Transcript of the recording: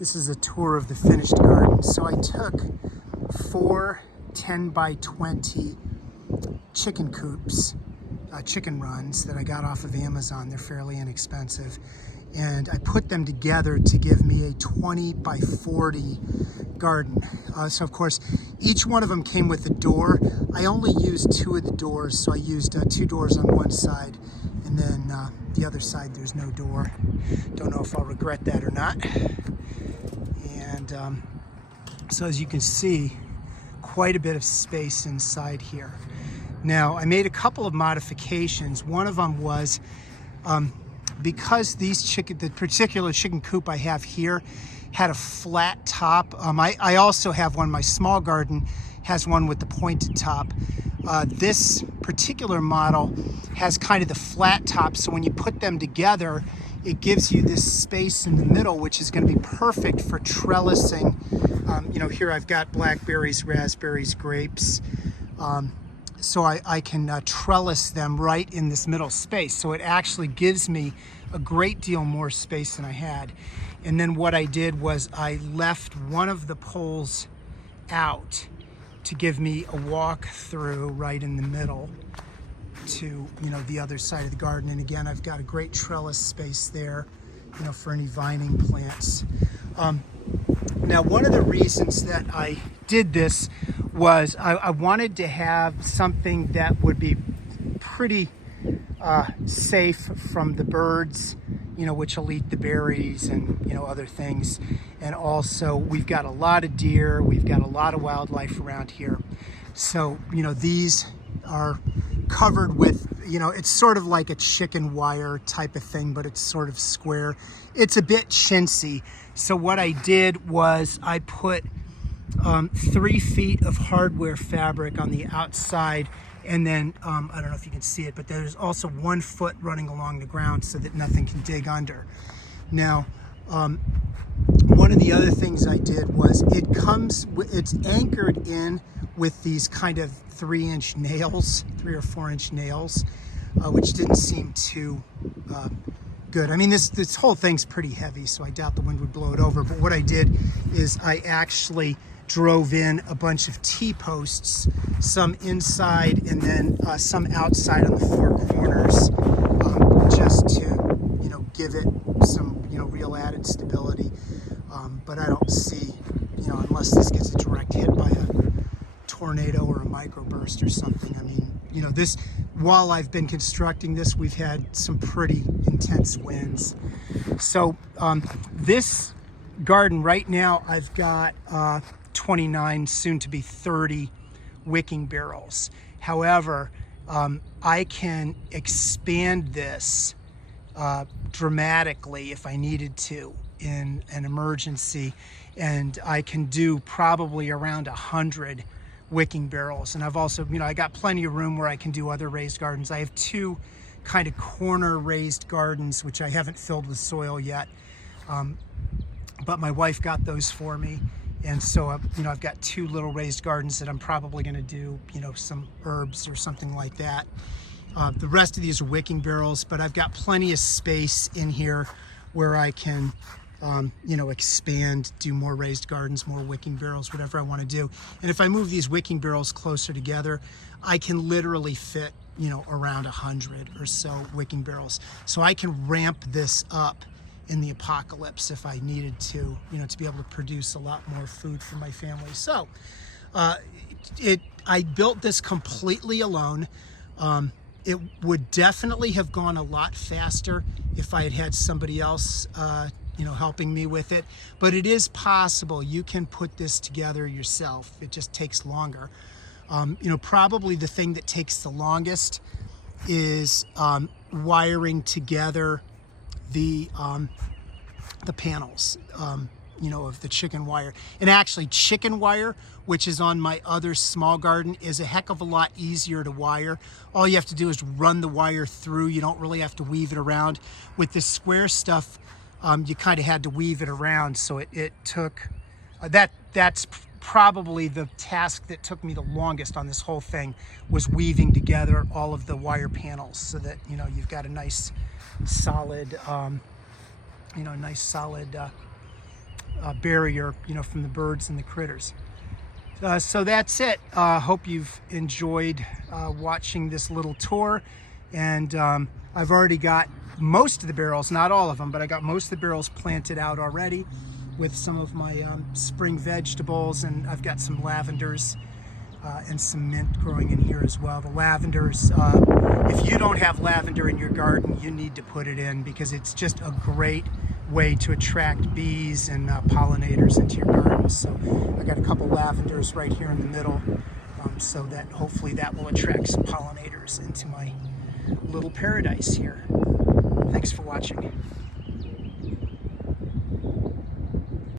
This is a tour of the finished garden. So I took 4 10 by 20 chicken coops, chicken runs that I got off of Amazon. They're fairly inexpensive. And I put them together to give me a 20 by 40 garden. So of course, each one of them came with a door. I only used 2 of the doors, so I used 2 doors on one side, and then the other side there's no door. Don't know if I'll regret that or not. And so as you can see, quite a bit of space inside here. Now, I made a couple of modifications. One of them was, because the particular chicken coop I have here had a flat top. I also have one, my small garden has one with the pointed top. This particular model has kind of the flat top, so when you put them together, it gives you this space in the middle, which is going to be perfect for trellising. Here I've got blackberries, raspberries, grapes. So I can trellis them right in this middle space. So it actually gives me a great deal more space than I had. And then what I did was I left one of the poles out to give me a walk through right in the middle to the other side of the garden. And again, I've got a great trellis space there, for any vining plants. Now, one of the reasons that I did this was I wanted to have something that would be pretty safe from the birds, which will eat the berries and other things. And also, we've got a lot of deer, we've got a lot of wildlife around here. So, these are covered with, it's sort of like a chicken wire type of thing, but it's sort of square. It's a bit chintzy. So what I did was I put 3 feet of hardware fabric on the outside, and then I don't know if you can see it, but there's also 1 foot running along the ground so that nothing can dig under. Now, one of the other things I did was it's anchored in with these kind of 3-inch nails, 3 or 4-inch nails, which didn't seem too good. I mean, this whole thing's pretty heavy, so I doubt the wind would blow it over. But what I did is I actually drove in a bunch of T-posts, some inside and then some outside on the 4 corners, just to give it some real added stability. But I don't see, unless this gets a direct hit by a tornado or a microburst or something. I mean, while I've been constructing this, we've had some pretty intense winds. So this garden right now, I've got 29, soon to be 30 wicking barrels. However, I can expand this dramatically if I needed to in an emergency, and I can do probably around 100 wicking barrels. And I've also, I got plenty of room where I can do other raised gardens. I have 2 kind of corner raised gardens, which I haven't filled with soil yet, but my wife got those for me. And so, I've got 2 little raised gardens that I'm probably going to do, some herbs or something like that. The rest of these are wicking barrels, but I've got plenty of space in here where I can, expand, do more raised gardens, more wicking barrels, whatever I want to do. And if I move these wicking barrels closer together, I can literally fit, around 100 or so wicking barrels. So I can ramp this up in the apocalypse if I needed to, to be able to produce a lot more food for my family. So I built this completely alone. It would definitely have gone a lot faster if I had had somebody else, helping me with it. But it is possible. You can put this together yourself. It just takes longer. Probably the thing that takes the longest is wiring together the panels, of the chicken wire. And actually, chicken wire, which is on my other small garden, is a heck of a lot easier to wire. All you have to do is run the wire through. You don't really have to weave it around. With the square stuff, you kind of had to weave it around. So it took, that's probably the task that took me the longest on this whole thing, was weaving together all of the wire panels so that, you've got a nice solid, barrier, you know, from the birds and the critters. So that's it. Hope you've enjoyed watching this little tour. And I've already got most of the barrels, not all of them, but I got most of the barrels planted out already with some of my spring vegetables, and I've got some lavenders and some mint growing in here as well. The lavenders, if you don't have lavender in your garden, you need to put it in, because it's just a great way to attract bees and pollinators into your gardens. So I got a couple lavenders right here in the middle, so that hopefully that will attract some pollinators into my little paradise here. Thanks for watching.